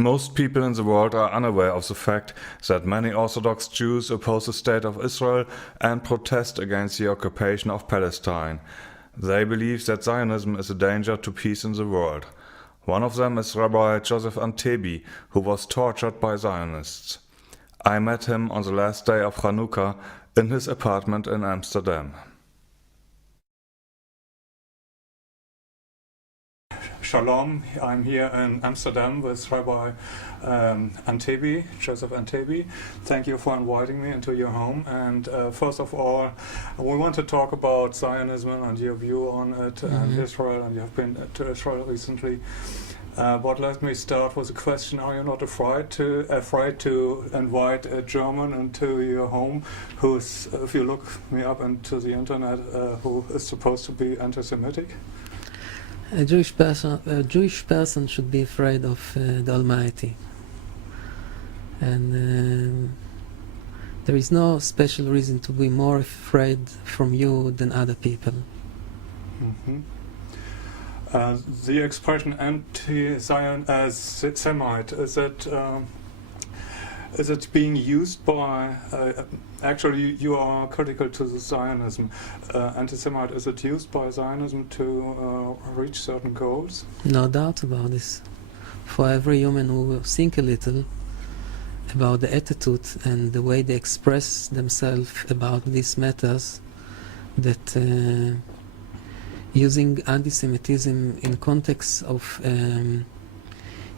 Most people in the world are unaware of the fact that many Orthodox Jews oppose the state of Israel and protest against the occupation of Palestine. They believe that Zionism is a danger to peace in the world. One of them is Rabbi Yosef Antebi, who was tortured by Zionists. I met him on the last day of Hanukkah in his apartment in Amsterdam. Shalom, I'm here in Amsterdam with Rabbi Antebi, Joseph Antebi. Thank you for inviting me into your home. And first of all, we want to talk about Zionism and your view on it and Israel, and you have been to Israel recently. But let me start with a question: are you not afraid to invite a German into your home, who's, if you look me up into the internet, who is supposed to be anti-Semitic? A Jewish person should be afraid of the Almighty, and there is no special reason to be more afraid from you than other people. The expression anti-Semite, is it being used by, actually you are critical to the Zionism, anti-Semite, is it used by Zionism to reach certain goals? No doubt about this. For every human who will think a little about the attitude and the way they express themselves about these matters, that using anti-Semitism in context of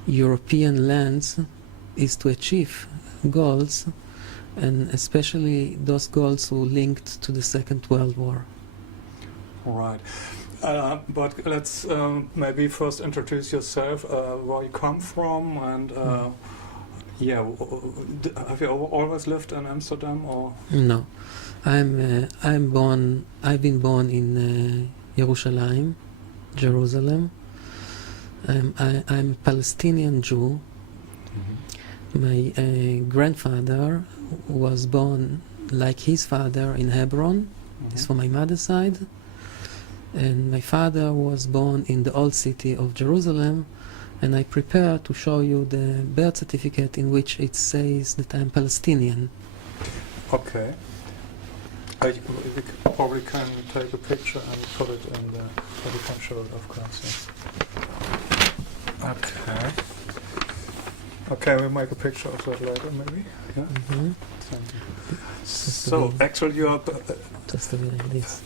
European lands is to achieve goals, and especially those goals who linked to the Second World War. Right. But let's maybe first introduce yourself, where you come from, and yeah, have you always lived in Amsterdam, or? No, I've been born in Jerusalem. I'm a Palestinian Jew. My grandfather was born like his father in Hebron. It's from my mother's side. And my father was born in the old city of Jerusalem. And I prepare to show you the birth certificate in which it says that I'm Palestinian. Okay. You probably can take a picture and put it in the, so we can show it, of course. Yes. Okay. Okay, we'll make a picture of that later, maybe. Yeah. Thank you. So, actually, you are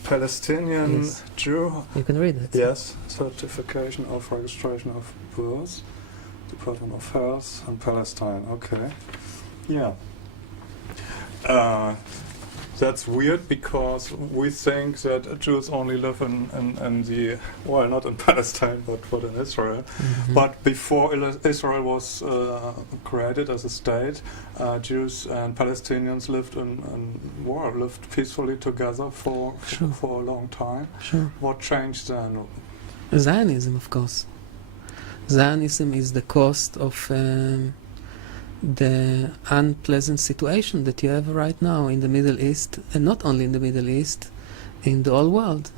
Palestinian Jew. You can read it. Yes. Certification of registration of birth, Department of Health, and Palestine. Okay. Yeah. That's weird, because we think that Jews only live in the, well, not in Palestine, but in Israel. But before Israel was created as a state, Jews and Palestinians lived lived peacefully together for a long time. Sure. What changed then? Zionism, of course. Zionism is the cost of the unpleasant situation that you have right now in the Middle East, and not only in the Middle East, in the whole world.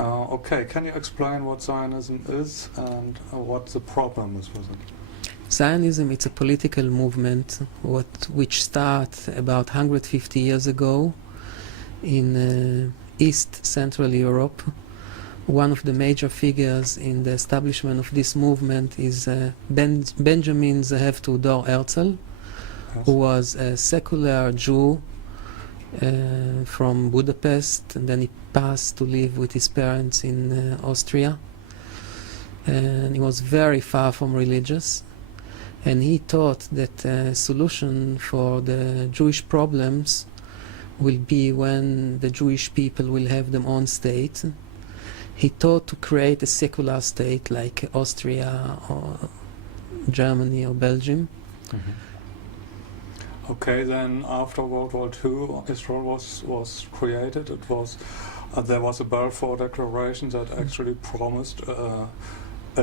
Okay, can you explain what Zionism is and what the problem is with it? Zionism, it's a political movement which started about 150 years ago in East Central Europe. One of the major figures in the establishment of this movement is Benjamin Zehev Tudor Herzl, who was a secular Jew from Budapest, and then he passed to live with his parents in Austria. And he was very far from religious, and he thought that a solution for the Jewish problems will be when the Jewish people will have their own state. He thought to create a secular state like Austria or Germany or Belgium. Okay, then after World War II, Israel was created. It was there was a Balfour Declaration that actually promised a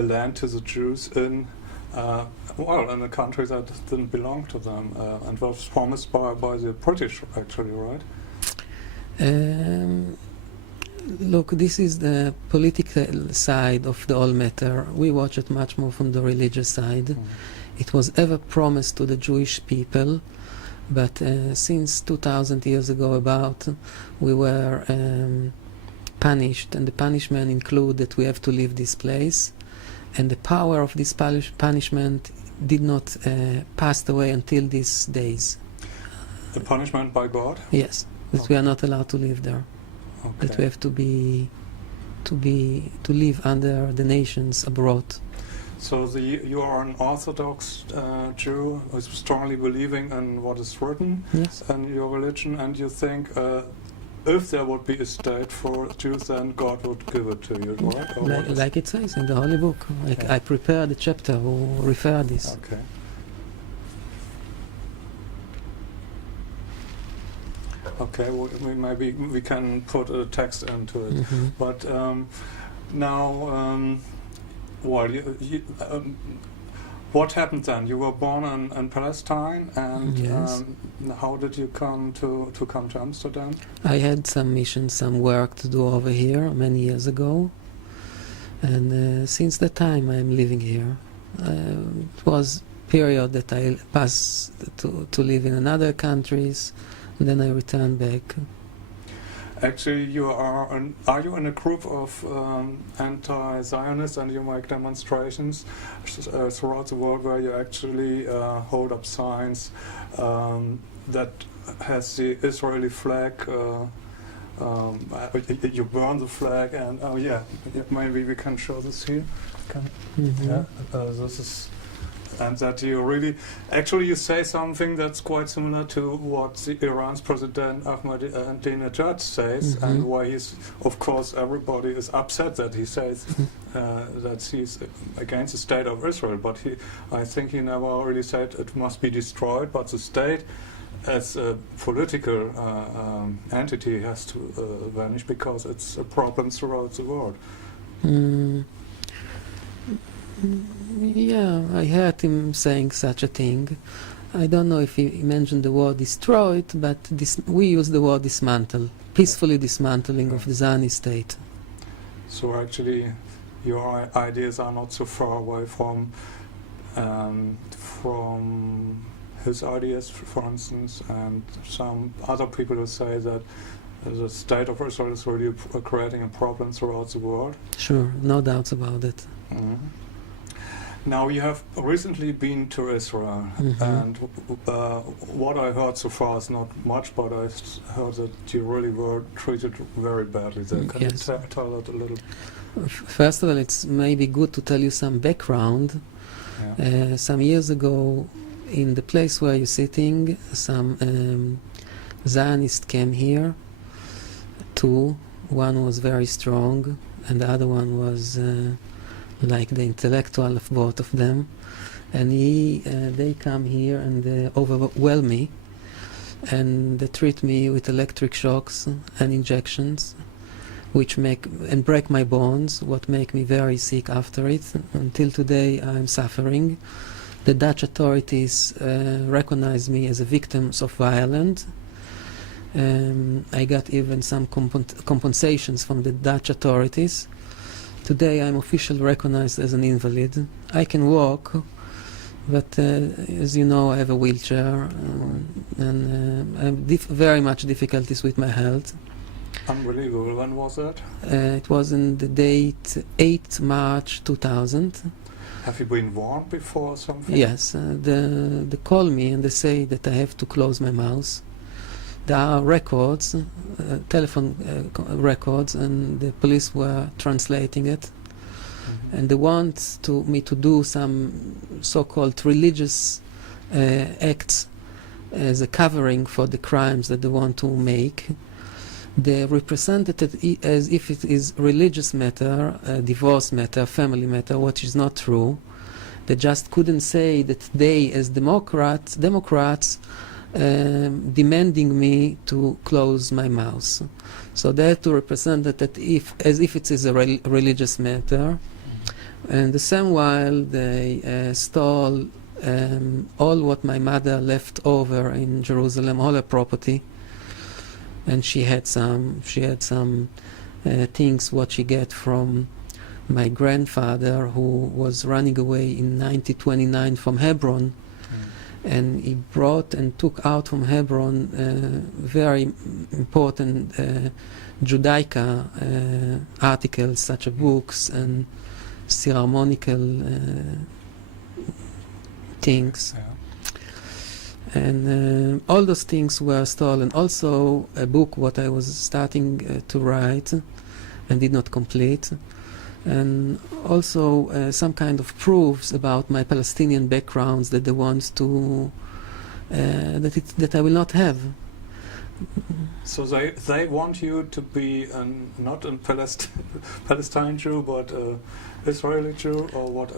land to the Jews in a country that didn't belong to them, and was promised by the British, actually, right? Look, this is the political side of the whole matter. We watch it much more from the religious side. It was ever promised to the Jewish people, but since 2000 years ago about, we were punished, and the punishment include that we have to leave this place, and the power of this punishment did not pass away until these days. The punishment by God? Yes, that we are not allowed to live there. Okay. That we have to live under the nations abroad. So you are an Orthodox Jew who's strongly believing in what is written Yes. in your religion, and you think if there would be a state for Jews, then God would give it to you, right? Or what is- Like it says in the Holy Book. Like Yeah. I prepared a chapter who refer this. Okay. Okay, maybe we can put a text into it. Mhm. But now, well, what happened then? You were born in Palestine, and Yes. how did you come to Amsterdam? I had some mission, some work to do over here many years ago, and since that time I'm living here. It was period that I passed to live in another countries, and then I returned back. Actually, are you in a group of anti-Zionists, and you make demonstrations throughout the world where you actually hold up signs that has the Israeli flag? You burn the flag, and maybe we can show this here. Mhm. Yeah, this is. And that you really, actually you say something that's quite similar to what Iran's President Ahmadinejad says, and why he's, of course, everybody is upset that he says that he's against the state of Israel, but I think he never really said it must be destroyed, but the state as a political entity has to vanish because it's a problem throughout the world. Yeah, I heard him saying such a thing. I don't know if he mentioned the word destroyed, but we use the word dismantle, peacefully dismantling of the Zionist state. So actually, your ideas are not so far away from his ideas, for instance, and some other people who say that the state of Israel is really creating a problem throughout the world. Sure, no doubts about it. Mhm. Now, you have recently been to Israel, and what I heard so far is not much, but I heard that you really were treated very badly there. Can Yes. you tell that a little? First of all, it's maybe good to tell you some background. Yeah. Some years ago, in the place where you're sitting, some Zionists came here. Two. One was very strong, and the other one was like the intellectual of both of them. And they come here and overwhelm me, and they treat me with electric shocks and injections, which break my bones, what make me very sick after it. Until today I'm suffering. The Dutch authorities recognize me as a victim of violence. I got even some compensations from the Dutch authorities. Today I'm officially recognized as an invalid. I can walk, but as you know, I have a wheelchair, and I have very much difficulties with my health. Unbelievable. When was that? It was in the date 8 March 2000. Have you been warned before or something? Yes, they call me and they say that I have to close my mouth. There are records, telephone records, and the police were translating it. And they want me to do some so-called religious acts as a covering for the crimes that they want to make. They represented it as if it is religious matter, a divorce matter, family matter, which is not true. They just couldn't say that they, as Democrats, demanding me to close my mouth. So they had to represent it as if it is a religious matter. And the same while they stole all what my mother left over in Jerusalem, all her property. And she had some things what she get from my grandfather, who was running away in 1929 from Hebron, and he brought and took out from Hebron very important Judaica articles, such as books and ceremonial things. And all those things were stolen. Also a book what I was starting to write and did not complete. And also some kind of proofs about my Palestinian backgrounds that they want to that I will not have. So they want you to be not a Palestine Jew, but Israeli Jew, or what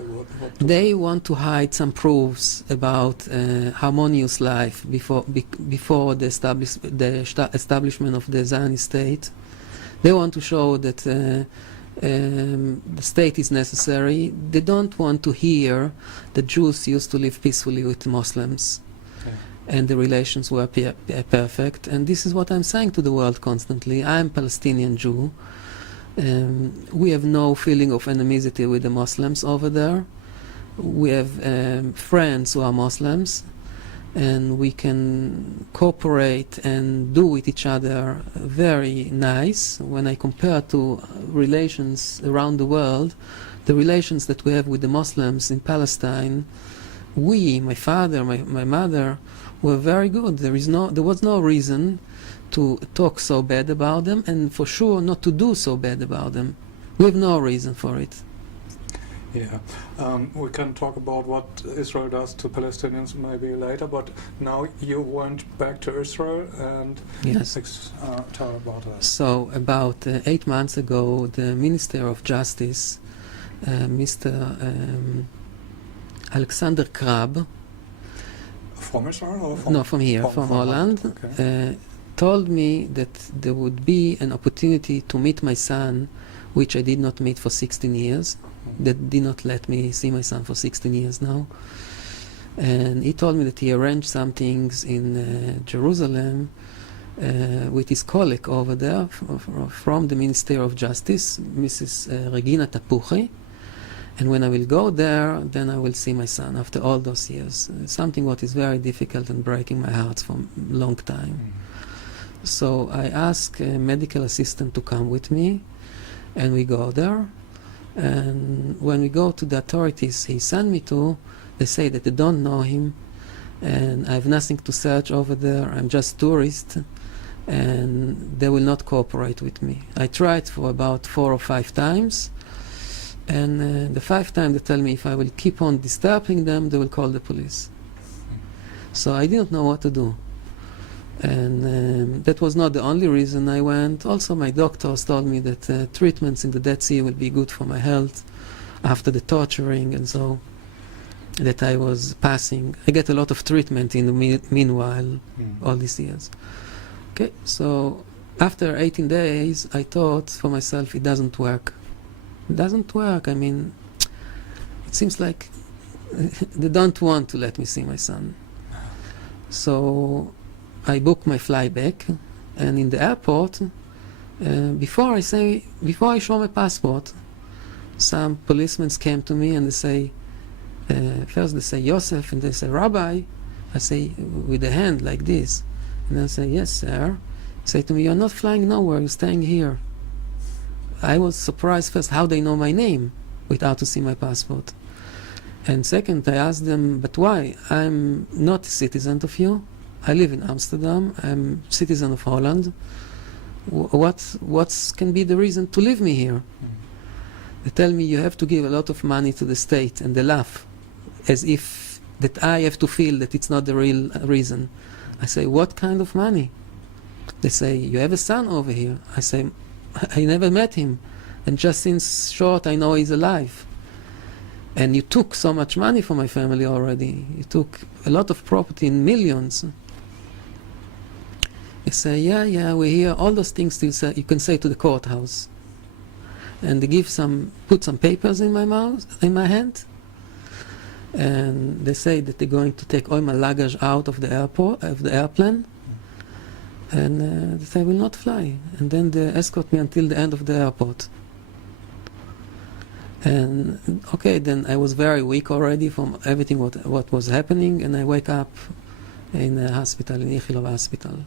they want to hide some proofs about harmonious life before the establishment of the Zionist state. They want to show that the state is necessary. They don't want to hear that Jews used to live peacefully with Muslims, and the relations were perfect. And this is what I'm saying to the world constantly. I'm Palestinian Jew. We have no feeling of animosity with the Muslims over there. We have friends who are Muslims, and we can cooperate and do with each other very nice. When I compare to relations around the world, the relations that we have with the Muslims in Palestine, my father, my mother, were very good. There was no reason to talk so bad about them, and for sure not to do so bad about them. We have no reason for it. Yeah, we can talk about what Israel does to Palestinians maybe later, but now you went back to Israel and yes. Tell about that. So about 8 months ago, the Minister of Justice, Mr. Alexander Krab, from Israel or from? No, from here, from Holland, okay. Told me that there would be an opportunity to meet my son, which I did not meet for 16 years. That did not let me see my son for 16 years now. And he told me that he arranged some things in Jerusalem with his colleague over there from the Ministry of Justice, Mrs. Regina Tapuchi. And when I will go there, then I will see my son after all those years. Something what is very difficult and breaking my heart for a long time. So I asked a medical assistant to come with me, and we go there. And when we go to the authorities he sent me to, they say that they don't know him, and I have nothing to search over there. I'm just tourist, and they will not cooperate with me. I tried for about 4 or 5 times, and the 5th time they tell me if I will keep on disturbing them, they will call the police. So I didn't know what to do. And that was not the only reason I went. Also my doctors told me that treatments in the Dead Sea will be good for my health after the torturing, and so that I was passing. I get a lot of treatment in the meanwhile, all these years. Okay, so after 18 days I thought for myself, it doesn't work. It doesn't work. I mean, it seems like they don't want to let me see my son. So I booked my flight back, and in the airport, before I show my passport, some policemen came to me and they say, first they say Yosef, and they say Rabbi. I say with the hand like this, and I say yes, sir. They say to me, you're not flying nowhere, you're staying here. I was surprised first how they know my name without to see my passport. And second, I asked them, but why? I'm not a citizen of you. I live in Amsterdam. I'm citizen of Holland. What can be the reason to leave me here? They tell me you have to give a lot of money to the state, and they laugh, as if that I have to feel that it's not the real reason. I say, what kind of money? They say, you have a son over here. I say, I never met him, and just since short I know he's alive. And you took so much money from my family already. You took a lot of property in millions. I say, yeah, we hear all those things you can say to the courthouse. And they put some papers in my hand, and they say that they're going to take all my luggage out of the airplane, and that I will not fly. And then they escort me until the end of the airport. And okay, then I was very weak already from everything what was happening, and I wake up in a hospital, in Ichilov hospital.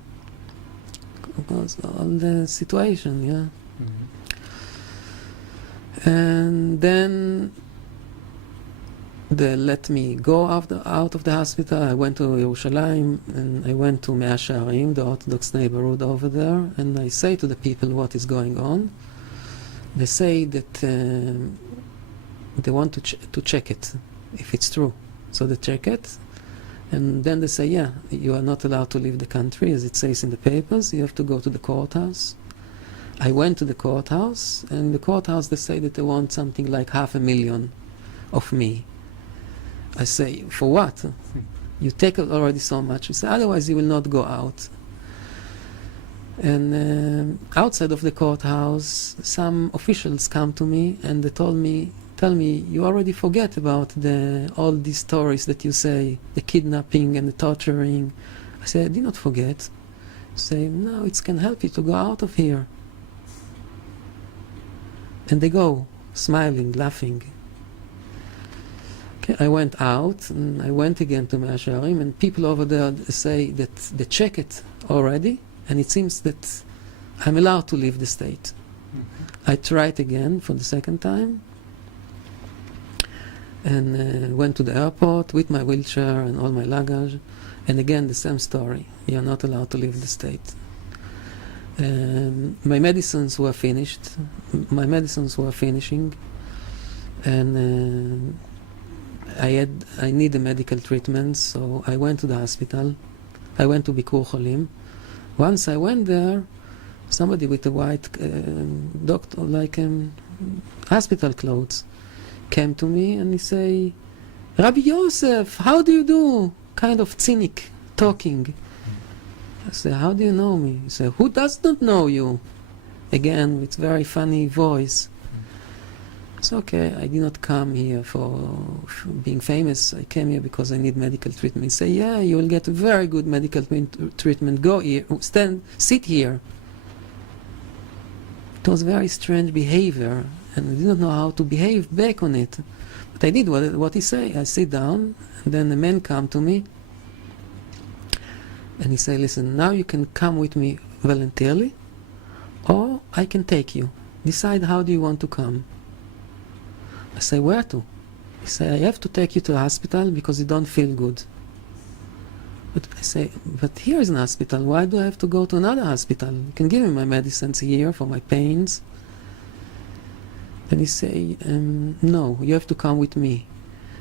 Because all the situation, yeah. And then they let me go out of the hospital. I went to Yerushalayim, and I went to Mea Shearim, the Orthodox neighborhood over there, and I say to the people what is going on. They say that they want to check it, if it's true. So they check it, and then they say, yeah, you are not allowed to leave the country, as it says in the papers. You have to go to the courthouse. I went to the courthouse, and in the courthouse they say that they want something like 500,000 of me. I say, for what? You take already so much. You say, otherwise you will not go out. And outside of the courthouse, some officials come to me and they tell me, you already forget about all these stories that you say, the kidnapping and the torturing. I say, I did not forget. I say, no, it can help you to go out of here. And they go, smiling, laughing. Okay, I went out, and I went again to Mea Shearim, and people over there say that they check it already, and it seems that I'm allowed to leave the state. I tried again for the second time, and went to the airport with my wheelchair and all my luggage, and again the same story. You're not allowed to leave the state. My medicines were finished. My medicines were finishing, and I need a medical treatment, so I went to the hospital. I went to Bikur Cholim. Once I went there, somebody with a white doctor, like hospital clothes, came to me and he say, Rabbi Yosef, how do you do? Kind of cynic, talking. I say, how do you know me? He said, who does not know you? Again, with very funny voice. It's okay, I did not come here for being famous. I came here because I need medical treatment. He said, yeah, you will get a very good medical treatment. Go here, sit here. It was very strange behavior, and I did not know how to behave back on it. But I did what he said. I sit down, and then the man come to me, and he said, listen, now you can come with me voluntarily, or I can take you. Decide how do you want to come. I say, where to? He say, I have to take you to the hospital because you don't feel good. But I say, but here is an hospital. Why do I have to go to another hospital? You can give me my medicines here for my pains. Then he say, no, you have to come with me.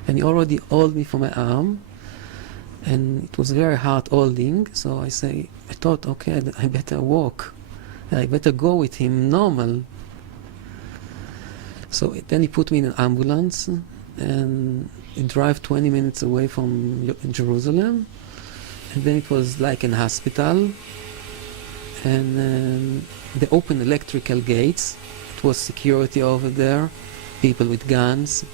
And he already held me for my arm. And it was very hard holding. So I thought, okay, I better walk. I better go with him normal. So then he put me in an ambulance, and he drove 20 minutes away from Jerusalem, and then it was like an hospital, and they opened electrical gates. It was security over there, people with guns,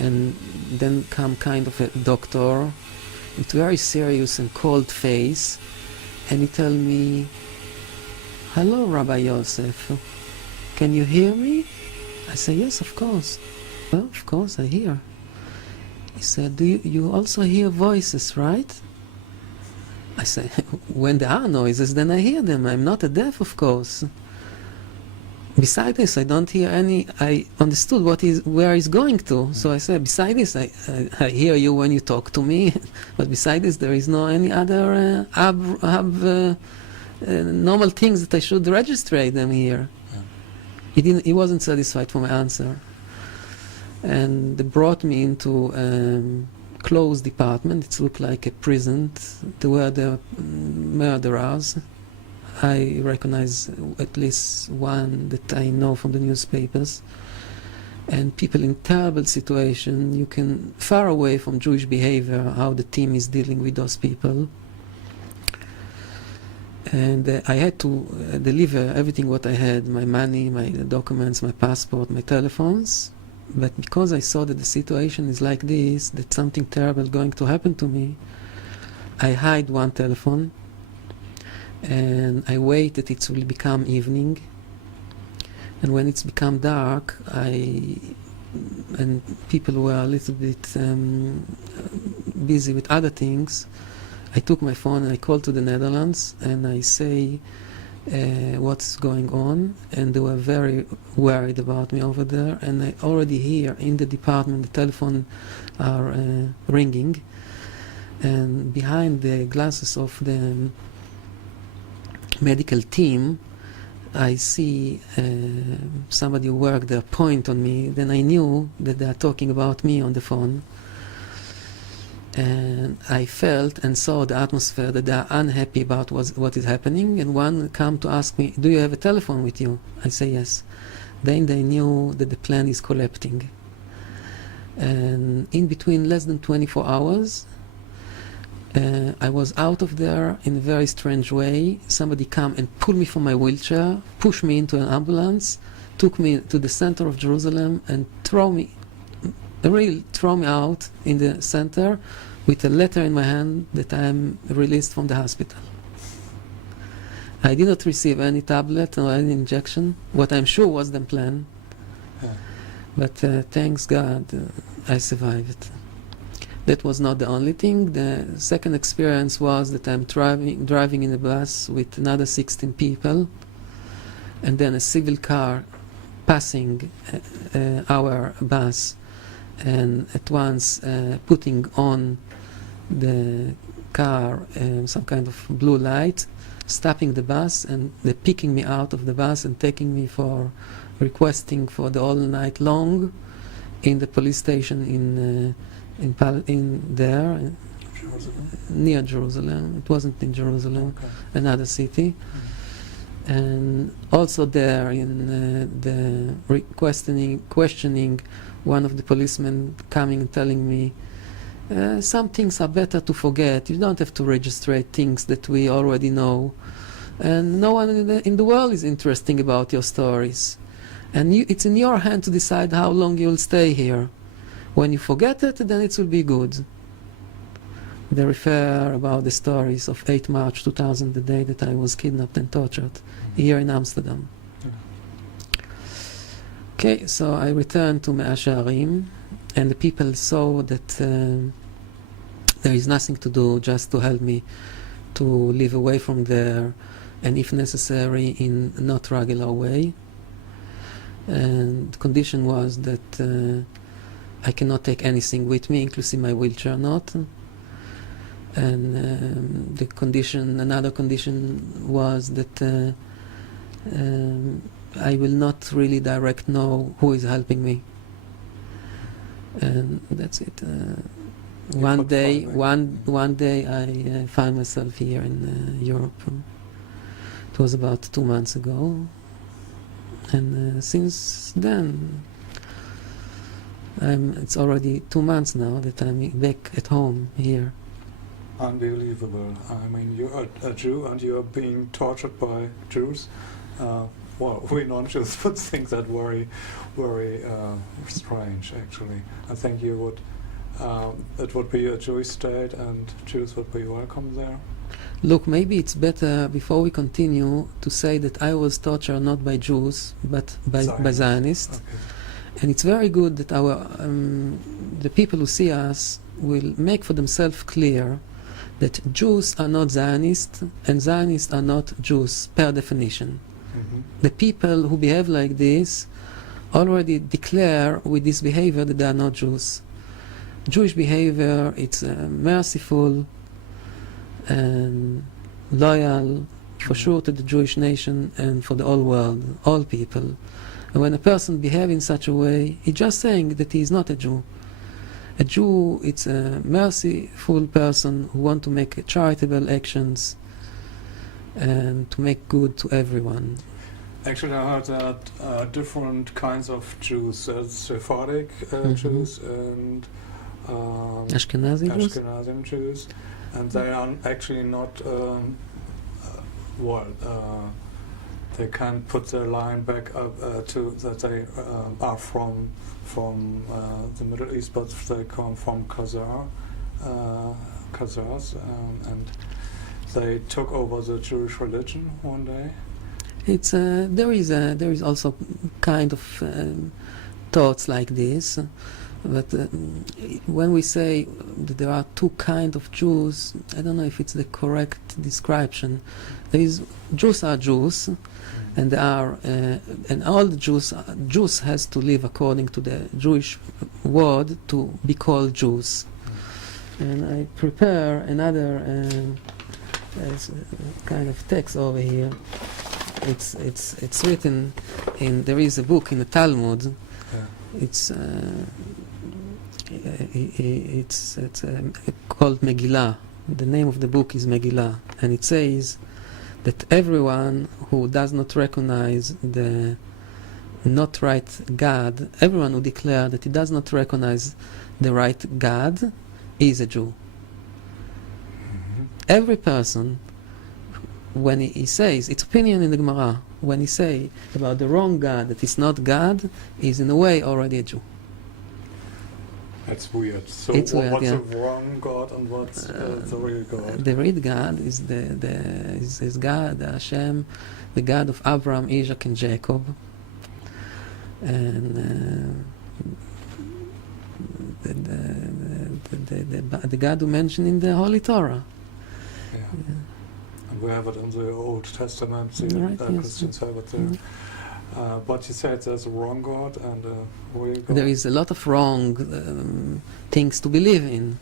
and then come kind of a doctor with very serious and cold face, and he tell me, hello, Rabbi Yosef, can you hear me? I say, yes, of course. Well, of course, I hear. He said, do you also hear voices, right? I say, when there are noises, then I hear them. I'm not a deaf, of course. Besides this, I don't hear any. I understood where he's going to. So I said, besides this, I hear you when you talk to me. But besides this, there is no any other normal things that I should register them here. He wasn't satisfied for my answer, and they brought me into a closed department. It looked like a prison. There were the murderers. I recognize at least one that I know from the newspapers, and people in terrible situation. You can far away from Jewish behavior, how the team is dealing with those people. And I had to deliver everything what I had, my money, my documents, my passport, my telephones. But because I saw that the situation is like this, that something terrible going to happen to me, I hide one telephone, and I wait that it will become evening. And when it's become dark, and people were a little bit busy with other things, I took my phone and I called to the Netherlands and I say what's going on, and they were very worried about me over there, and I already hear in the department the telephone are ringing, and behind the glasses of the medical team I see somebody who worked there point on me. Then I knew that they are talking about me on the phone. And I felt and saw the atmosphere that they are unhappy about what is happening. And one come to ask me, do you have a telephone with you? I say yes. Then they knew that the plan is collapsing. And in between less than 24 hours, I was out of there in a very strange way. Somebody come and pulled me from my wheelchair, pushed me into an ambulance, took me to the center of Jerusalem and throw me out in the center with a letter in my hand that I am released from the hospital. I did not receive any tablet or any injection. What I'm sure was the plan. But thanks God, I survived. That was not the only thing. The second experience was that I'm driving in a bus with another 16 people, and then a civil car passing our bus, and at once putting on the car some kind of blue light, stopping the bus, and they're picking me out of the bus and taking me for requesting for the all night long in the police station in there, near Jerusalem. It wasn't in Jerusalem, Okay. another city. And also there in the questioning, one of the policemen coming and telling me, some things are better to forget. You don't have to register things that we already know. And no one in the world is interested about your stories. And it's in your hand to decide how long you'll stay here. When you forget it, then it will be good. They refer about the stories of 8 March 2000, the day that I was kidnapped and tortured, here in Amsterdam. Okay, so I returned to Mea Shearim, and the people saw that there is nothing to do, just to help me to live away from there, and if necessary, in not regular way. And the condition was that I cannot take anything with me, including my wheelchair not. And another condition was that I will not really direct know who is helping me. And that's it. One day I found myself here in Europe. It was about 2 months ago. And since then, it's already 2 months now that I'm back at home here. Unbelievable. I mean, you're a Jew and you're being tortured by Jews. Well, we non-Jews would think that very, very strange, actually. I think it would be a Jewish state and Jews would be welcome there. Look, maybe it's better, before we continue, to say that I was tortured not by Jews, but by Zionists. Okay. And it's very good that the people who see us will make for themselves clear that Jews are not Zionists, and Zionists are not Jews, per definition. Mm-hmm. The people who behave like this already declare with this behavior that they are not Jews. Jewish behavior, it's merciful and loyal, for sure, to the Jewish nation and for the whole world, all people. And when a person behaves in such a way, he's just saying that he is not a Jew. A Jew, it's a merciful person who wants to make charitable actions and to make good to everyone. Actually, I heard that different kinds of Jews, Sephardic Jews and Ashkenazi Jews, and they are actually not, they can't put their line back up to that they are from the Middle East, but they come from Khazars, and they took over the Jewish religion one day? It's there is also kind of thoughts like this, but when we say that there are two kind of Jews, I don't know if it's the correct description. Jews are Jews, and they are and all the Jews has to live according to the Jewish word to be called Jews. And I prepare another kind of text over here. It's written in, there is a book in the Talmud. Yeah. It's called Megillah. The name of the book is Megillah, and it says that everyone who does not recognize the not right God, everyone who declares that he does not recognize the right God, is a Jew. Mm-hmm. Every person, when he says, it's opinion in the Gemara, when he say about the wrong God that is not God, is in a way already a Jew. That's weird. So It's weird, what's yeah. the wrong God and what's the real God? The real God is is God, the Hashem, the God of Abraham, Isaac, and Jacob, and the God who mentioned in the Holy Torah. Yeah. And we have it in the Old Testament, the Right, yes. Christians have it there. But you said there's a wrong God and a real God. There is a lot of wrong things to believe in.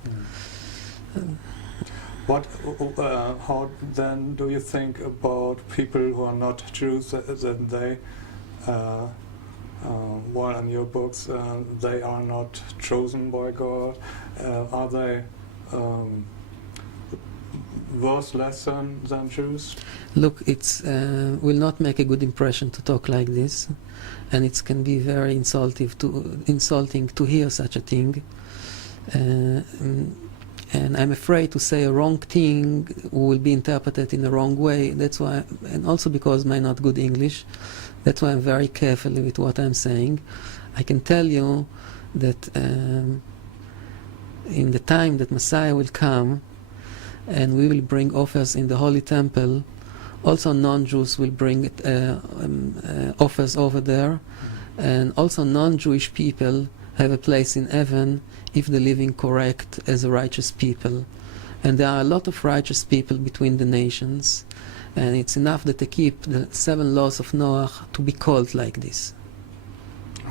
What? How then do you think about people who are not Jews? That they, well, in your books, they are not chosen by God. Are they worse less than Jews? Look, it's will not make a good impression to talk like this, and it can be very insulting to hear such a thing. And I'm afraid to say a wrong thing will be interpreted in the wrong way. That's why, and also because I'm not good English, that's why I'm very careful with what I'm saying. I can tell you that in the time that Messiah will come, and we will bring offers in the Holy Temple, also non-Jews will bring offers over there, and also non-Jewish people have a place in heaven if they're living correct as a righteous people. And there are a lot of righteous people between the nations, and it's enough that they keep the 7 laws of Noah to be called like this.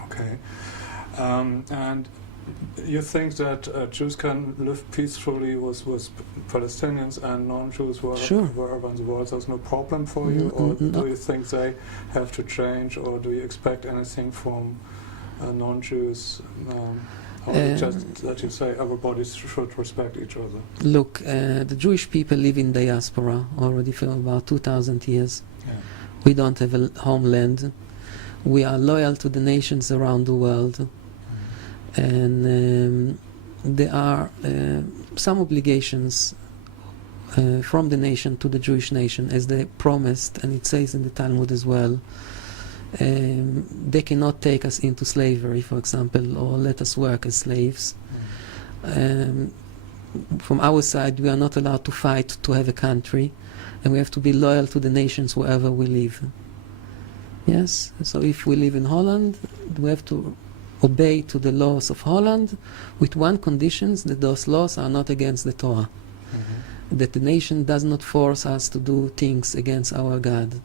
Okay. And you think that Jews can live peacefully with Palestinians and non-Jews wherever in the world? There's no problem for you? Or do you think they have to change, or do you expect anything from non-Jews? Or just that you say everybody should respect each other? Look, the Jewish people live in diaspora already for about 2,000 years. Yeah. We don't have a homeland. We are loyal to the nations around the world. And there are some obligations from the nation to the Jewish nation, as they promised, and it says in the Talmud as well. They cannot take us into slavery, for example, or let us work as slaves. From our side, we are not allowed to fight to have a country, and we have to be loyal to the nations wherever we live. Yes, so if we live in Holland, we have to obey to the laws of Holland, with one condition, that those laws are not against the Torah. That the nation does not force us to do things against our God.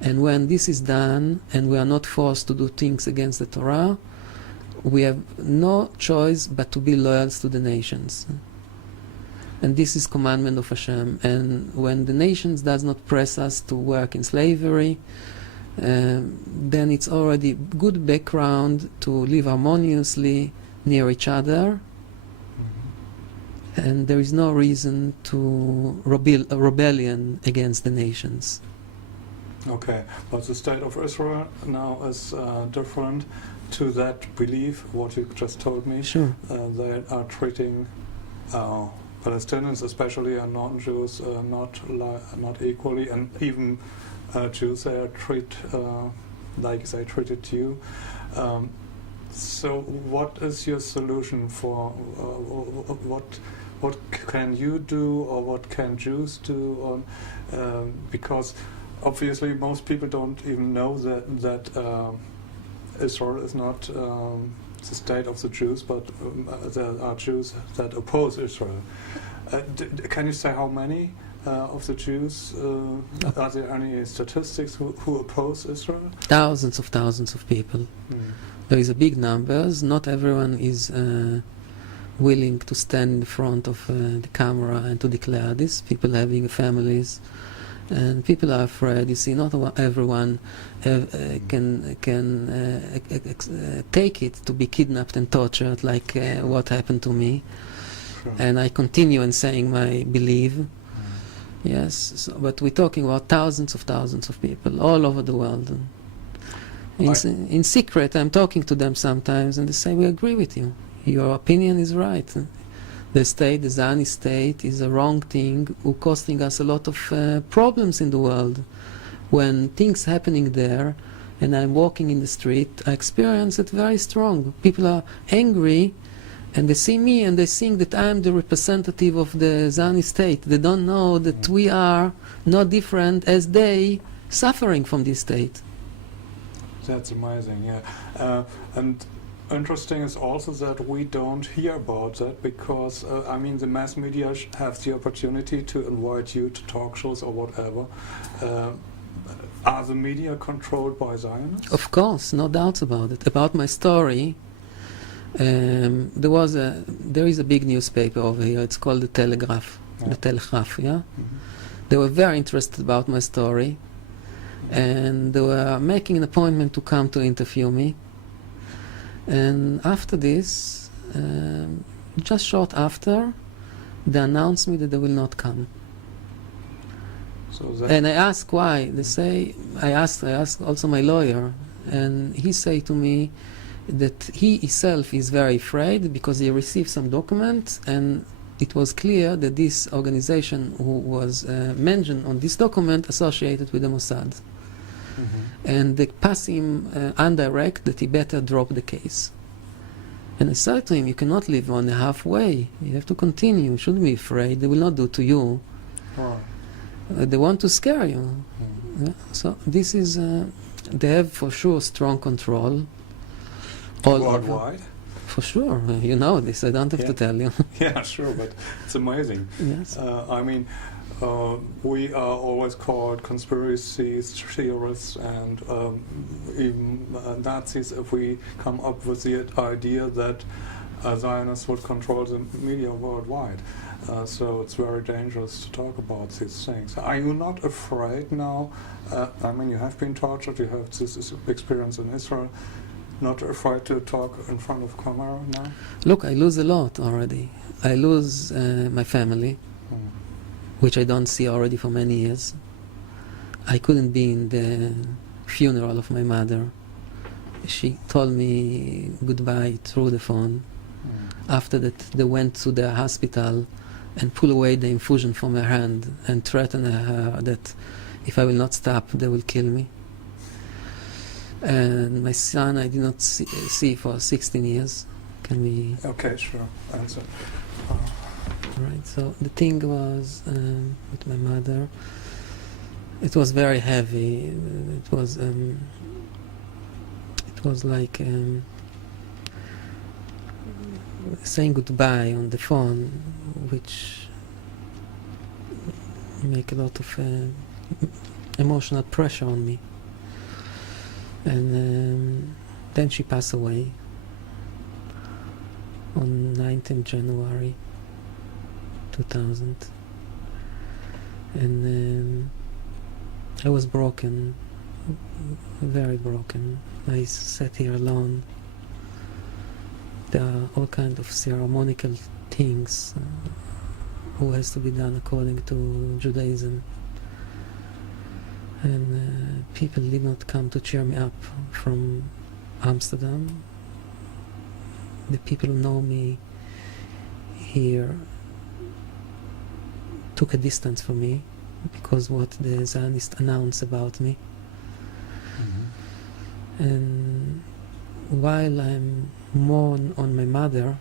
And when this is done, and we are not forced to do things against the Torah, we have no choice but to be loyal to the nations. And this is commandment of Hashem. And when the nations does not press us to work in slavery, then it's already good background to live harmoniously near each other, and there is no reason to rebellion against the nations. Okay, but the state of Israel now is different to that belief, what you just told me. Sure. They are treating Palestinians, especially, and non-Jews, not equally, and even Jews they are treat like they treated you. So what is your solution for what can you do, or what can Jews do? On because obviously most people don't even know that Israel is not the state of the Jews, but there are Jews that oppose Israel. Can you say how many of the Jews, are there any statistics who oppose Israel? Thousands of people. There is a big numbers. Not everyone is willing to stand in front of the camera and to declare this. People having families, and people are afraid. You see, not everyone can take it to be kidnapped and tortured, like what happened to me. Sure. And I continue in saying my belief. Yes, so, but we're talking about thousands of people all over the world. In secret, I'm talking to them sometimes, and they say, we agree with you. Your opinion is right. The state, the Zionist state, is a wrong thing, costing us a lot of problems in the world. When things happening there, and I'm walking in the street, I experience it very strong. People are angry, and they see me and they think that I'm the representative of the Zionist state. They don't know that we are not different as they suffering from this state. That's amazing, yeah. And interesting is also that we don't hear about that because, I mean, the mass media have the opportunity to invite you to talk shows or whatever. Are the media controlled by Zionists? Of course, no doubts about it. About my story, there is a big newspaper over here. It's called the Telegraph. Yeah. The Telegraph, yeah. Mm-hmm. They were very interested about my story, and they were making an appointment to come to interview me. And after this, just short after, they announced me that they will not come. So that And I asked why. They say I asked also my lawyer, and he said to me that he himself is very afraid because he received some documents, and it was clear that this organization who was mentioned on this document associated with the Mossad. And they pass him indirect that he better drop the case. And I said to him, you cannot live on the halfway. You have to continue. You shouldn't be afraid. They will not do to you. Right. They want to scare you. Yeah? So this is, they have for sure strong control. All over. Worldwide? For sure. You know this. I don't have to tell you. Yeah, sure, but it's amazing. Yes. I mean, we are always called conspiracy theorists and even Nazis if we come up with the idea that Zionists would control the media worldwide. So it's very dangerous to talk about these things. Are you not afraid now? I mean, you have been tortured, you have this experience in Israel. Not afraid to talk in front of camera now? Look, I lose a lot already. I lose my family, which I don't see already for many years. I couldn't be in the funeral of my mother. She told me goodbye through the phone. After that, they went to the hospital and pulled away the infusion from her hand and threatened her that if I will not stop, they will kill me. And my son I did not see for 16 years. Can we... Okay, sure. Answer. Right, so the thing was with my mother, it was very heavy. It was like saying goodbye on the phone, which make a lot of emotional pressure on me. And then she passed away on 19th January 2000. And I was broken, very broken. I sat here alone. There are all kinds of ceremonial things who has to be done according to Judaism. And people did not come to cheer me up from Amsterdam. The people who know me here took a distance from me because what the Zionists announced about me. And while I'm mourn on my mother,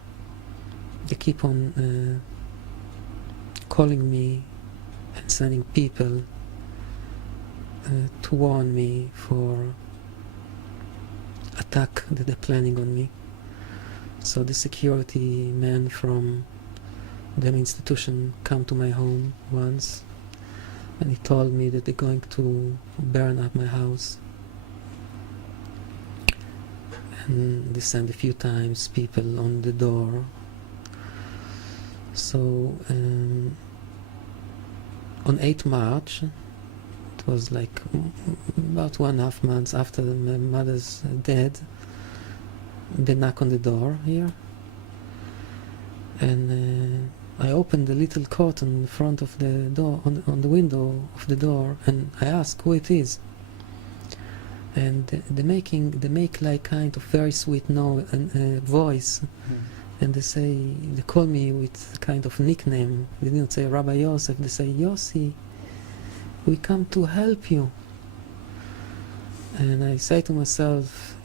they keep on calling me and sending people to warn me for attack that they're planning on me. So the security man from the institution come to my home once, and he told me that they're going to burn up my house. And they sent a few times people on the door. So on 8th March, it was like about 1.5 months after my mother's death, they knock on the door here, and I opened the little curtain in front of the door, on the window of the door, and I asked who it is. And they make like kind of very sweet voice, and they call me with kind of nickname. They didn't say Rabbi Yosef, they say Yossi, we come to help you. And I say to myself,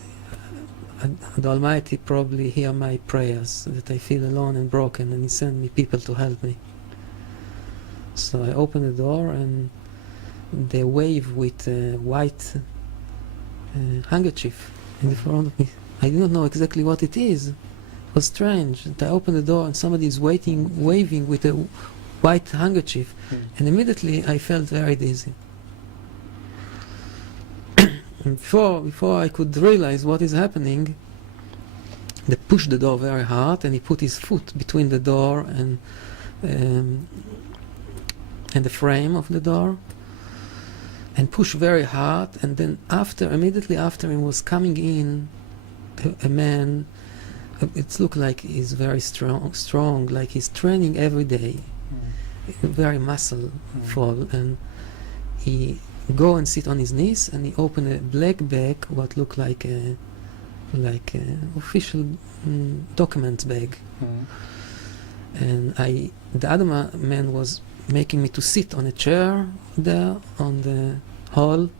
the Almighty probably hear my prayers, that I feel alone and broken, and He sent me people to help me. So I open the door, and they wave with a white handkerchief in the front of me. I did not know exactly what it is. It was strange. I opened the door, and somebody is waving with a white handkerchief, and immediately I felt very dizzy. Before I could realize what is happening, they pushed the door very hard, and he put his foot between the door and the frame of the door, and pushed very hard. And then immediately after him was coming in a man. It looked like he's very strong, like he's training every day, very muscleful, and he go and sit on his knees, and he opened a black bag, what looked like a official documents bag. And the other man was making me to sit on a chair there on the hall,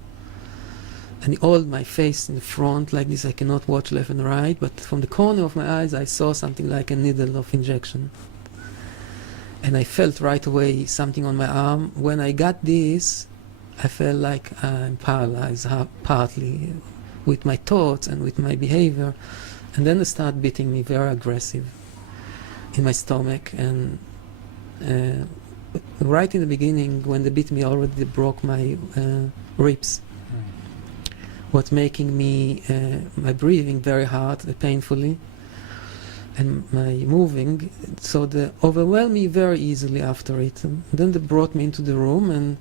and he held my face in the front like this. I cannot watch left and right, but from the corner of my eyes I saw something like a needle of injection, and I felt right away something on my arm. When I got this, I felt like I'm paralyzed partly with my thoughts and with my behavior. And then they start beating me very aggressive in my stomach, and right in the beginning when they beat me already they broke my ribs, what making me my breathing very hard, painfully, and my moving, so they overwhelmed me very easily after it. And then they brought me into the room, and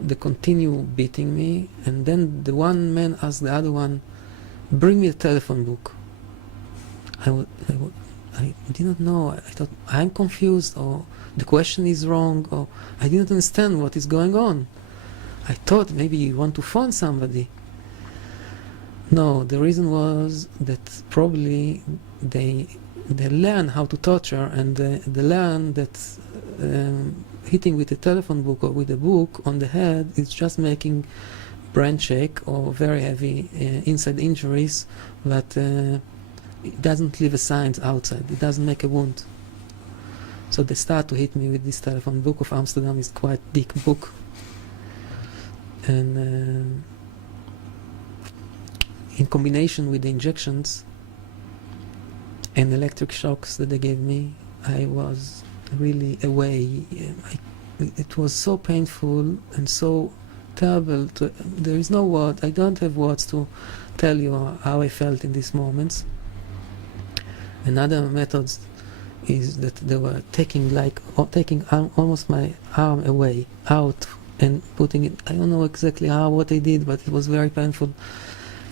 they continue beating me, and then the one man asked the other one, bring me a telephone book. I did not know. I thought, I'm confused, or the question is wrong, or I didn't understand what is going on. I thought maybe you want to phone somebody. No, the reason was that probably they learn how to torture, and they learn that hitting with a telephone book or with a book on the head is just making brain shake or very heavy inside injuries, but it doesn't leave a sign outside. It doesn't make a wound. So they start to hit me with this telephone book of Amsterdam. Is quite big book, and in combination with the injections and electric shocks that they gave me, I was really away. It was so painful and so terrible. There is no word. I don't have words to tell you how I felt in these moments. Another method is that they were taking almost my arm away, out, and putting it. I don't know exactly what they did, but it was very painful.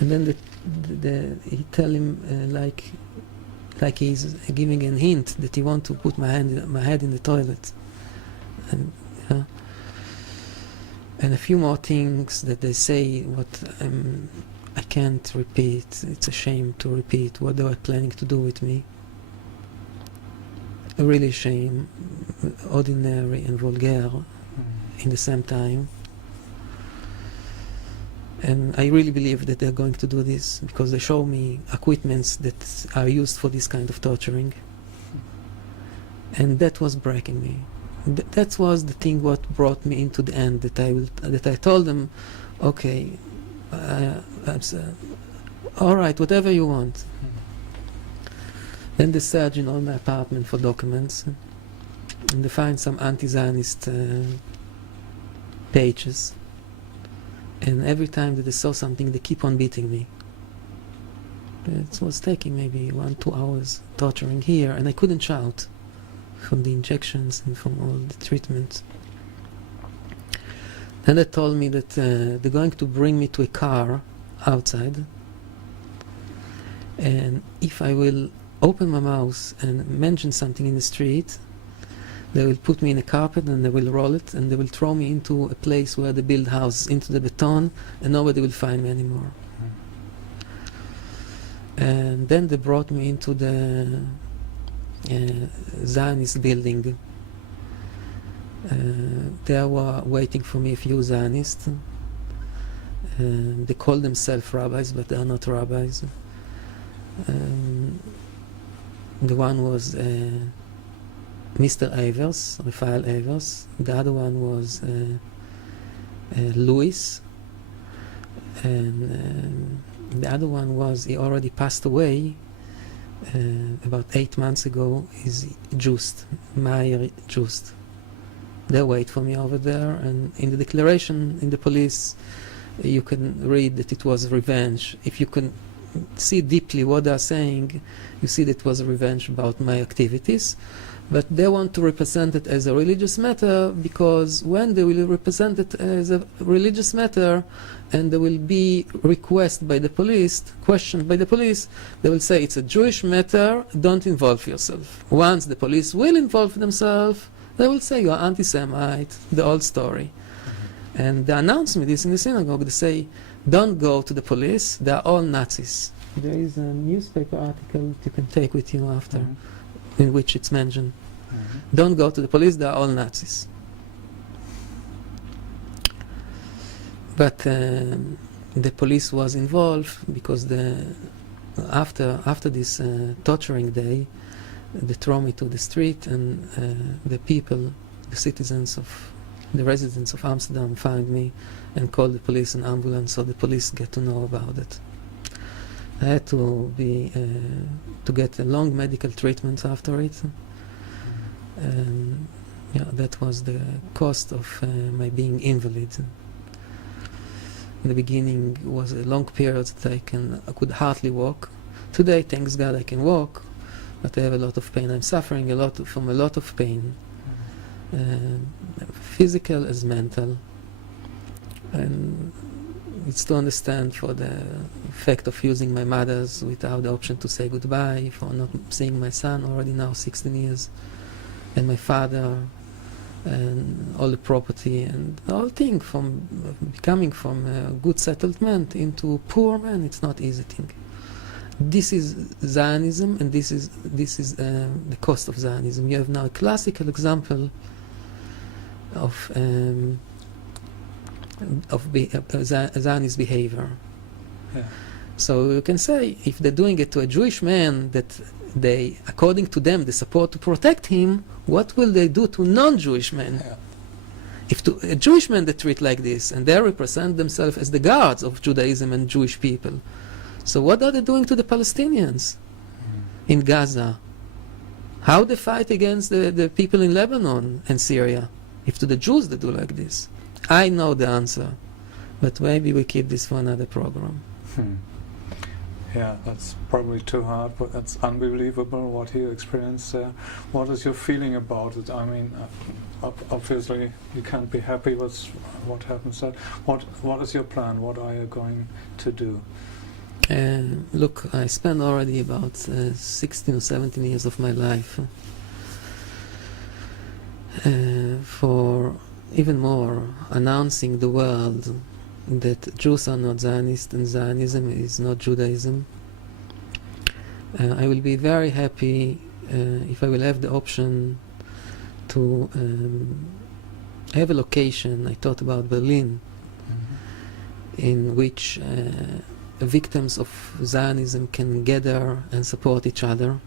And then he tell him like he's giving a hint that he want to put my head in the toilet, and a few more things that they say what I can't repeat. It's a shame to repeat what they were planning to do with me. A really shame, ordinary and vulgar in the same time. And I really believe that they're going to do this because they show me equipments that are used for this kind of torturing. And that was breaking me. that was the thing what brought me into the end, that I told them, okay, all right, whatever you want. Then they search in all my apartment for documents, and they find some anti-Zionist pages. And every time that they saw something, they keep on beating me. It was taking maybe 1-2 hours torturing here, and I couldn't shout from the injections and from all the treatment. Then they told me that they're going to bring me to a car outside, and if I will open my mouth and mention something in the street, they will put me in a carpet and they will roll it and they will throw me into a place where they build houses, into the beton, and nobody will find me anymore. And then they brought me into the Zionist building. There were waiting for me a few Zionists. They call themselves rabbis, but they are not rabbis. The one was Mr. Avers, Raphael Avers. The other one was Louis. And the other one was, he already passed away about 8 months ago, is Just, Meyer Just. They wait for me over there, and in the declaration in the police you can read that it was revenge. If you can see deeply what they are saying, you see that it was a revenge about my activities. But they want to represent it as a religious matter, because when they will represent it as a religious matter and there will be request by the police, questioned by the police, they will say it's a Jewish matter, don't involve yourself. Once the police will involve themselves, they will say you are anti-Semite, the old story. And they announce me this in the synagogue. They say, don't go to the police, they are all Nazis. There is a newspaper article that you can take with you after, in which it's mentioned. Don't go to the police, they are all Nazis. But the police was involved because after this torturing day, they throw me to the street, and the people, the citizens of the residents of Amsterdam find me and call the police and ambulance, so the police get to know about it. I had to get a long medical treatment after it. Yeah, that was the cost of my being invalid. In the beginning, it was a long period that I could hardly walk. Today, thanks God, I can walk, but I have a lot of pain. I'm suffering from a lot of pain, physical as mental. And it's to understand for the fact of using my mother's without the option to say goodbye, for not seeing my son already now 16 years, and my father, and all the property, and the whole thing from becoming from a good settlement into poor man. It's not easy thing. This is Zionism, and this is the cost of Zionism. You have now a classical example of Zionist behavior. Yeah. So you can say, if they're doing it to a Jewish man that they, according to them, they support to protect him, what will they do to non-Jewish men? Yeah. If to a Jewish man they treat like this, and they represent themselves as the guards of Judaism and Jewish people, so what are they doing to the Palestinians in Gaza? How they fight against the people in Lebanon and Syria? If to the Jews they do like this? I know the answer, but maybe we keep this for another program. Yeah, that's probably too hard, but that's unbelievable what you experienced there. What is your feeling about it? I mean, obviously you can't be happy with what happens there. What is your plan? What are you going to do? Look, I spent already about 16 or 17 years of my life for even more announcing the world that Jews are not Zionists and Zionism is not Judaism. I will be very happy if I will have the option to have a location. I thought about Berlin, in which victims of Zionism can gather and support each other.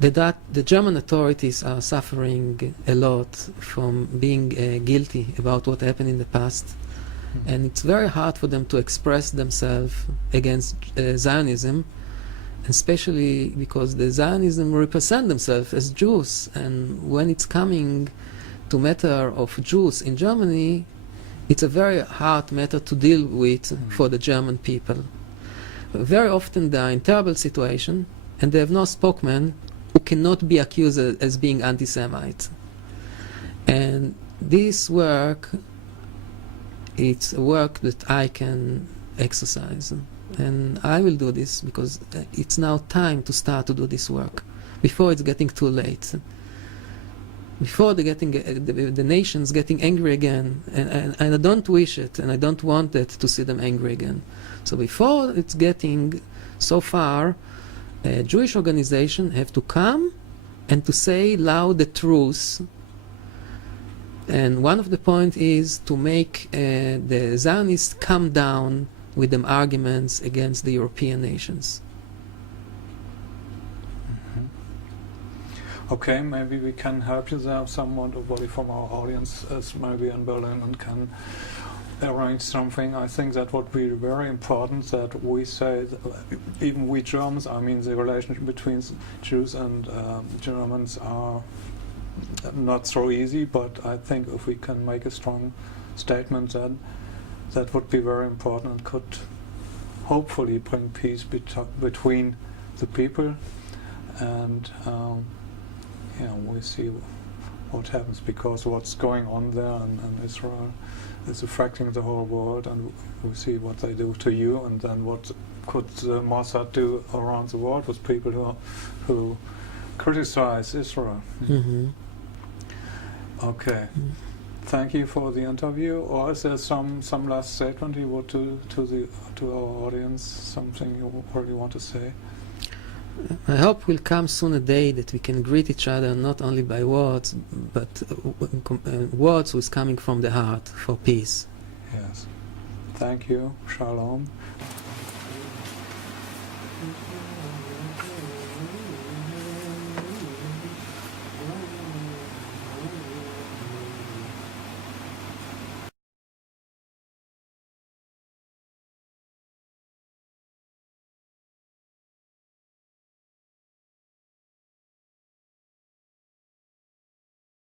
the German authorities are suffering a lot from being guilty about what happened in the past, and it's very hard for them to express themselves against Zionism, especially because the Zionism represent themselves as Jews, and when it's coming to matter of Jews in Germany, it's a very hard matter to deal with for the German people. Very often they are in terrible situation, and they have no spokesman who cannot be accused as being anti-Semite. And this work, it's a work that I can exercise. And I will do this because it's now time to start to do this work, before it's getting too late. Before the nation's getting angry again, and I don't wish it, and I don't want it to see them angry again. So before it's getting so far, Jewish organizations have to come and to say loud the truth. And one of the points is to make the Zionists come down with them arguments against the European nations. Okay, maybe we can help you there. Someone, somebody from our audience is maybe in Berlin and can arrange something. I think that would be very important that we say, that even we Germans, I mean the relationship between Jews and Germans are not so easy, but I think if we can make a strong statement then, that would be very important and could hopefully bring peace between the people, and we see what happens, because what's going on there in Israel is affecting the whole world, and we see what they do to you, and then what could the Mossad do around the world with people who criticize Israel. Mm-hmm. Okay. Thank you for the interview. Or is there some last statement you would do to our audience? Something you really want to say? I hope will come soon a day that we can greet each other not only by words, but words which coming from the heart for peace. Yes. Thank you. Shalom.